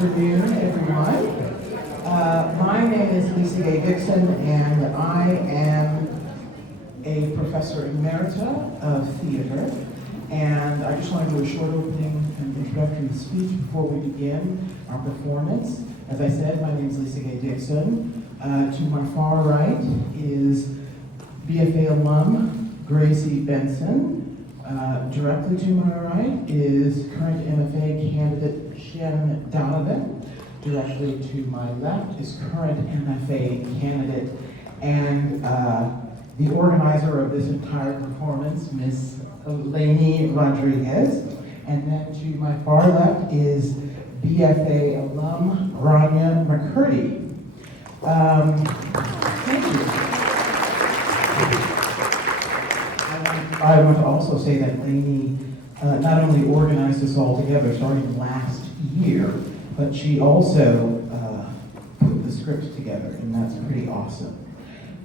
afternoon, everyone. My name is Gaye Dixon, and I am a professor emerita of theater. And I just want to do a short opening and introductory speech before we begin our performance. As I said, my name is Gaye Dixon. To my far right is BFA alum Gracie Benson. Directly to my right is current MFA candidate Shannon Donovan. Directly to my left is current MFA candidate and the organizer of this entire performance, Miss Laney Rodriguez. And then to my far left is BFA alum Grania McKirdie. Thank you. I want to also say that Laney not only organized this all together starting last year, but she also put the script together, and that's pretty awesome.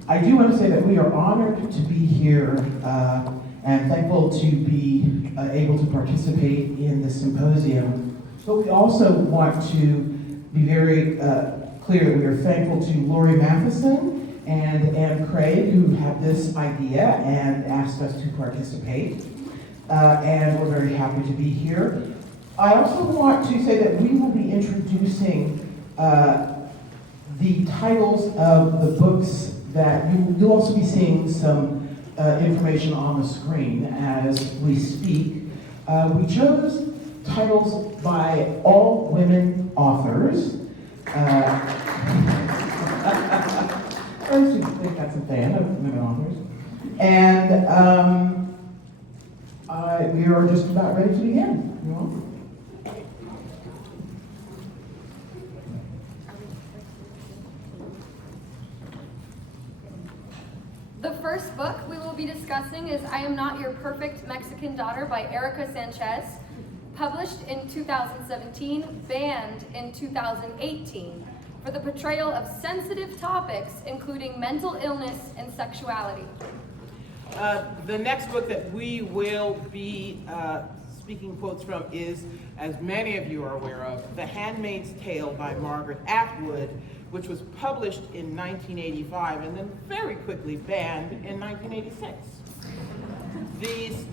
I do want to say that we are honored to be here and thankful to be able to participate in the symposium, but we also want to be very clear that we are thankful to Lori Matheson and Anne Craig, who had this idea and asked us to participate. And we're very happy to be here. I also want to say that we will be introducing the titles of the books that you'll also be seeing some information on the screen as we speak. We chose titles by all women authors. I think that's a fan of women authors. And we are just about ready to begin. You know? The first book we will be discussing is I Am Not Your Perfect Mexican Daughter by Erica Sanchez, published in 2017, banned in 2018. For the portrayal of sensitive topics, including mental illness and sexuality. The next book that we will be speaking quotes from is, as many of you are aware of, The Handmaid's Tale by Margaret Atwood, which was published in 1985 and then very quickly banned in 1986.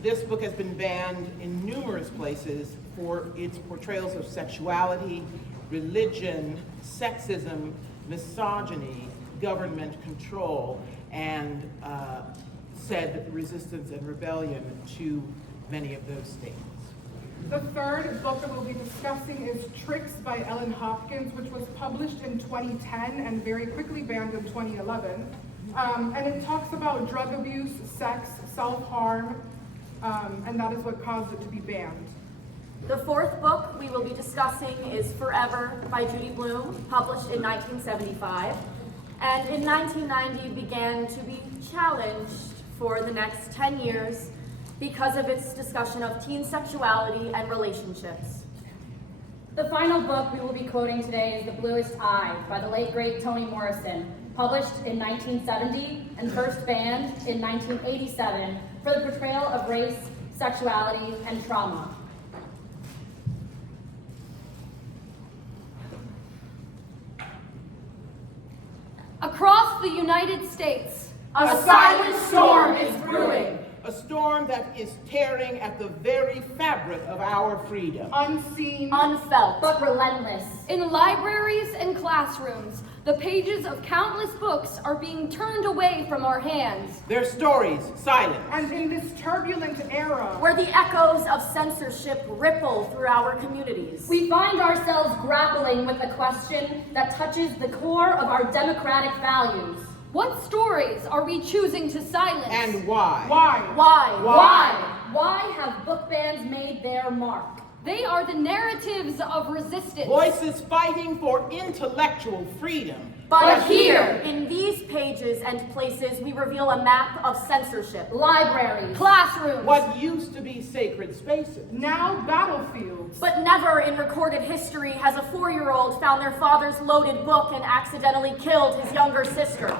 This book has been banned in numerous places for its portrayals of sexuality, religion, sexism, misogyny, government control, and said resistance and rebellion to many of those statements. The third book that we'll be discussing is Tricks by Ellen Hopkins, which was published in 2010 and very quickly banned in 2011. And it talks about drug abuse, sex, self-harm, and that is what caused it to be banned. The fourth book we will be discussing is Forever by Judy Blume, published in 1975, and in 1990 began to be challenged for the next 10 years because of its discussion of teen sexuality and relationships. The final book we will be quoting today is The Bluest Eye by the late great Toni Morrison, published in 1970 and first banned in 1987 for the portrayal of race, sexuality, and trauma. Across the United States, A silent storm is brewing. A storm that is tearing at the very fabric of our freedom. Unseen, Unfelt, But relentless. in libraries and classrooms, the pages of countless books are being turned away from our hands. Their stories silent. and in this turbulent era, where the echoes of censorship ripple through our communities. We find ourselves grappling with a question that touches the core of our democratic values. What stories are we choosing to silence? And why? why? Why have book bans made their mark? They are the narratives of resistance. Voices fighting for intellectual freedom. But here, in these pages and places, we reveal a map of censorship. Libraries, Classrooms. What used to be sacred spaces. Now battlefields. But never in recorded history has a 4-year-old found their father's loaded book and accidentally killed his younger sister.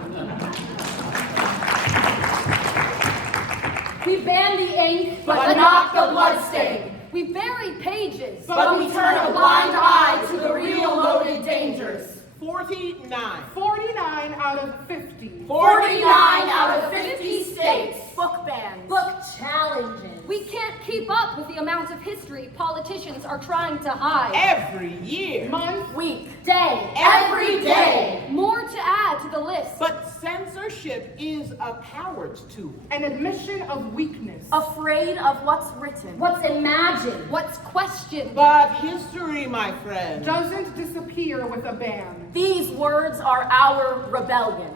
we ban the ink, But not the bloodstain. We bury pages. But we turn a blind eye to the real loaded dangers. 49. 49 out of 50. 49 out of 50 states. Book bans. Book challenges. We can't keep up with the amount of history politicians are trying to hide. Every year. Month, Week. Day. Every day. More to add to the list. But censorship is a coward's tool. an admission of weakness. Afraid of what's written. What's imagined? What's questioned? But history, my friend. Doesn't disappear with a ban. These words are our rebellion.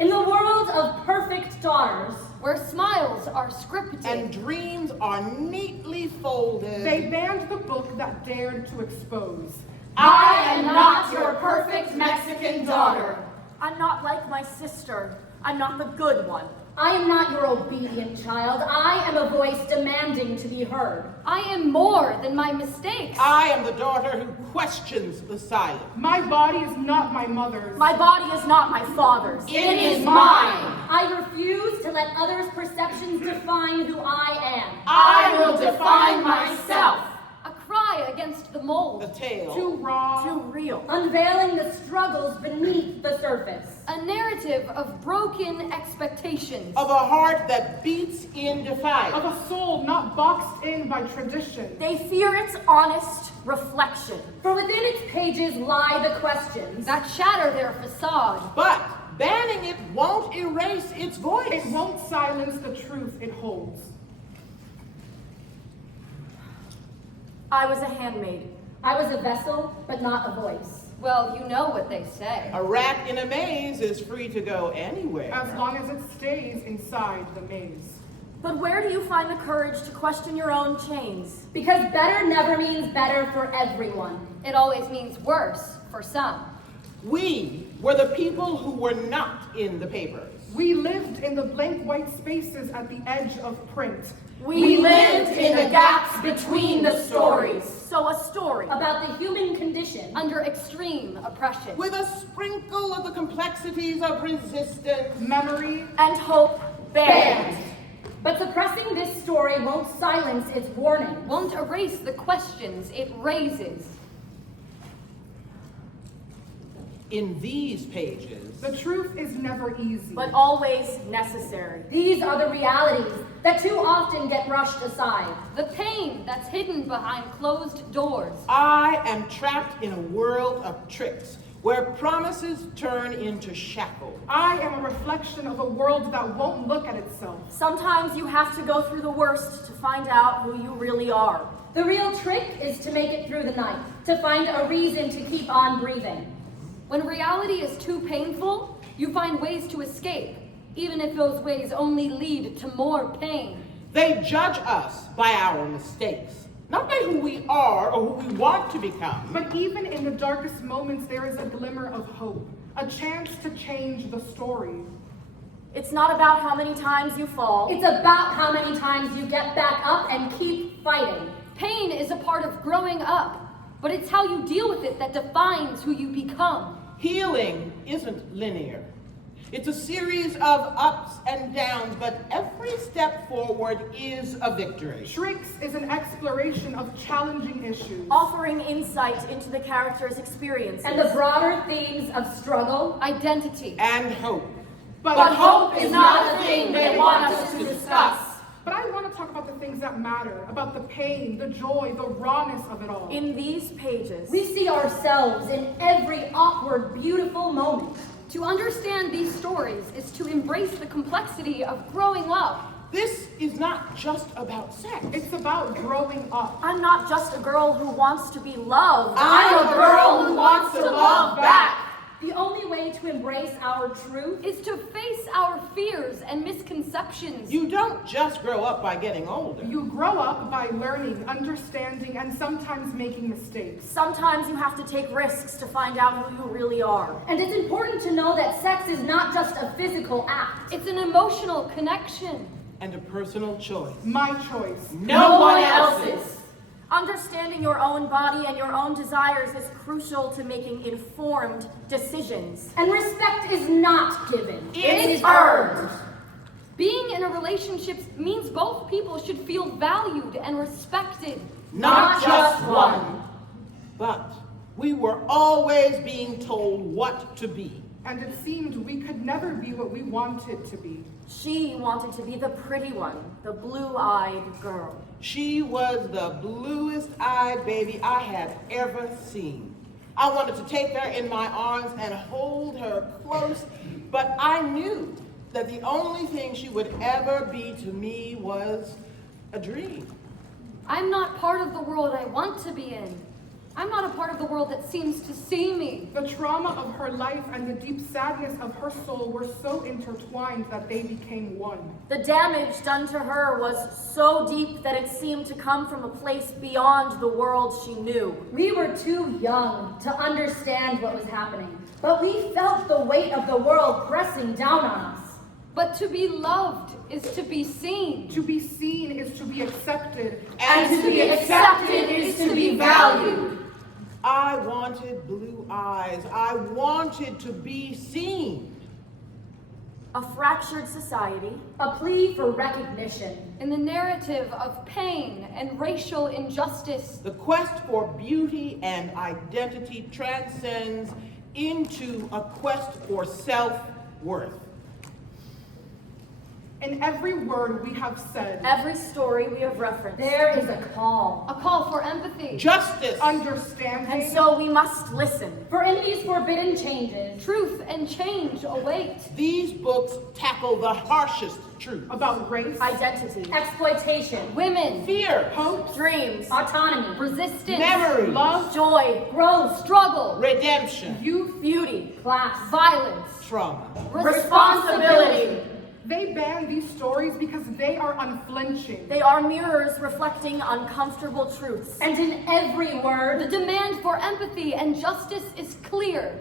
In the world of perfect daughters, Where smiles are scripted. And dreams are neatly folded. They banned the book that dared to expose. I am not your perfect Mexican daughter. I'm not like my sister. I'm not the good one. I am not your obedient child. I am a voice demanding to be heard. I am more than my mistakes. I am the daughter who questions the silent. My body is not my mother's. My body is not my father's. It is mine. I refuse to let others' perceptions define who I am. I will define myself. A cry against the The mold. tale. Too raw. Too real. Unveiling the struggles beneath the surface. A narrative of broken expectations. Of a heart that beats in defiance. Of a soul not boxed in by tradition. They fear its honest reflection. For within its pages lie the questions. That shatter their facade. But banning it won't erase its voice. It won't silence the truth it holds. I was a handmaid. I was a vessel, but not a voice. Well, you know what they say. A rat in a maze is free to go anywhere. As long as it stays inside the maze. But where do you find the courage to question your own chains? Because better never means better for everyone. It always means worse for some. We were the people who were not in the papers. We lived in the blank white spaces at the edge of print. We lived in the gaps between the stories. So a story. About the human condition. Under extreme oppression. With a sprinkle of the complexities of resistance. Memory. And hope banned. But suppressing this story won't silence its warning. Won't erase the questions it raises. In these pages, The truth is never easy. But always necessary. These are the realities that too often get brushed aside. The pain that's hidden behind closed doors. I am trapped in a world of tricks where promises turn into shackles. I am a reflection of a world that won't look at itself. Sometimes you have to go through the worst to find out who you really are. The real trick is to make it through the night, to find a reason to keep on breathing. When reality is too painful, you find ways to escape, even if those ways only lead to more pain. They judge us by our mistakes, not by who we are or who we want to become. But even in the darkest moments, there is a glimmer of hope, a chance to change the story. It's not about how many times you fall. It's about how many times you get back up and keep fighting. Pain is a part of growing up, but it's how you deal with it that defines who you become. Healing isn't linear. It's a series of ups and downs, but every step forward is a victory. Tricks is an exploration of challenging issues. Offering insight into the character's experiences. And the broader themes of struggle, Identity. And hope. But hope is not the thing they want us to discuss. But I want to talk about the things that matter, about the pain, the joy, the rawness of it all. In these pages, we see ourselves in every awkward, beautiful moment. To understand these stories is to embrace the complexity of growing up. This is not just about sex. It's about growing up. I'm not just a girl who wants to be loved. I'm a girl who wants to love back. The only way to embrace our truth Is to face our fears and misconceptions. You don't just grow up by getting older. You grow up by learning, understanding, and sometimes making mistakes. Sometimes you have to take risks to find out who you really are. And it's important to know that sex is not just a physical act. It's an emotional connection. And a personal choice. My choice. No one else's. Understanding your own body and your own desires is crucial to making informed decisions. And respect is not given. It's earned. Being in a relationship means both people should feel valued and respected. Not just one. But we were always being told what to be. And it seemed we could never be what we wanted to be. She wanted to be the pretty one, the blue-eyed girl. She was the bluest-eyed baby I had ever seen. I wanted to take her in my arms and hold her close, but I knew that the only thing she would ever be to me was a dream. I'm not part of the world I want to be in. I'm not a part of the world that seems to see me. The trauma of her life and the deep sadness of her soul were so intertwined that they became one. The damage done to her was so deep that it seemed to come from a place beyond the world she knew. We were too young to understand what was happening, but we felt the weight of the world pressing down on us. But to be loved is to be seen. To be seen is to be accepted. And to be accepted is to be valued. I wanted blue eyes. I wanted to be seen. A fractured society, A plea for recognition. In the narrative of pain and racial injustice, The quest for beauty and identity transcends into a quest for self-worth. In every word we have said, every story we have referenced. There is a call. a call for empathy, Justice. understanding, And so we must listen. For in these forbidden changes, truth, and change await. These books tackle the harshest truth. about race, Identity, exploitation, Women, Fear, hope, dreams, autonomy, resistance, memory, love, joy, growth, struggle, redemption, youth. beauty, class, violence, trauma. responsibility. They ban these stories because they are unflinching. They are mirrors reflecting uncomfortable truths. and in every The word, demand for empathy and justice is clear.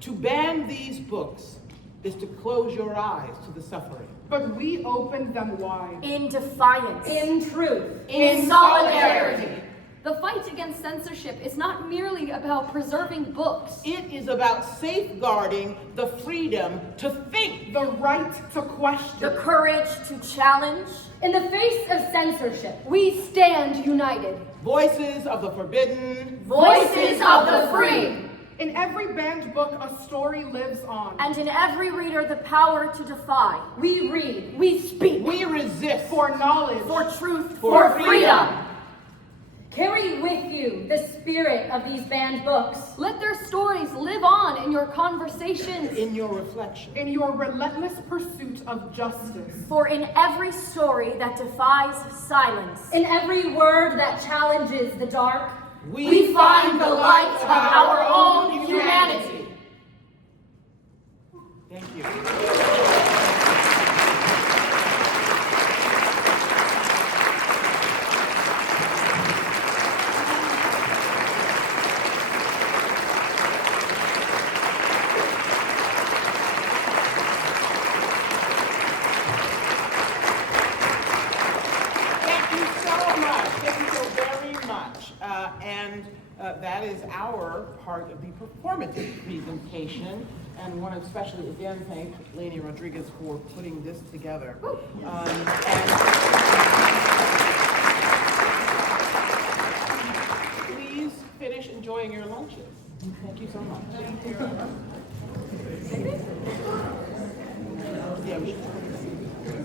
To ban these books is to close your eyes to the suffering. But we opened them wide. In defiance. in truth, In solidarity. The fight against censorship is not merely about preserving books. It is about safeguarding the freedom to think. The right to The question. courage to challenge. in the face of censorship, We stand united. Voices of the forbidden, Voices of the free. In every banned book, a story lives on. And in every reader, the power to defy. we read, We speak. we resist. For knowledge, For truth. For freedom. carry with you the spirit of these banned books. Let their stories live on in your conversations. In your reflection. in your relentless pursuit of justice. For in every story that defies silence, In every word that challenges the dark, we find the light of our own humanity. Thank you. Thank you so much. Thank you so very much. That is our part of the performative presentation. And want to especially again thank Laney Rodriguez for putting this together. Please finish enjoying your lunches. Thank you so much. Yeah, we should.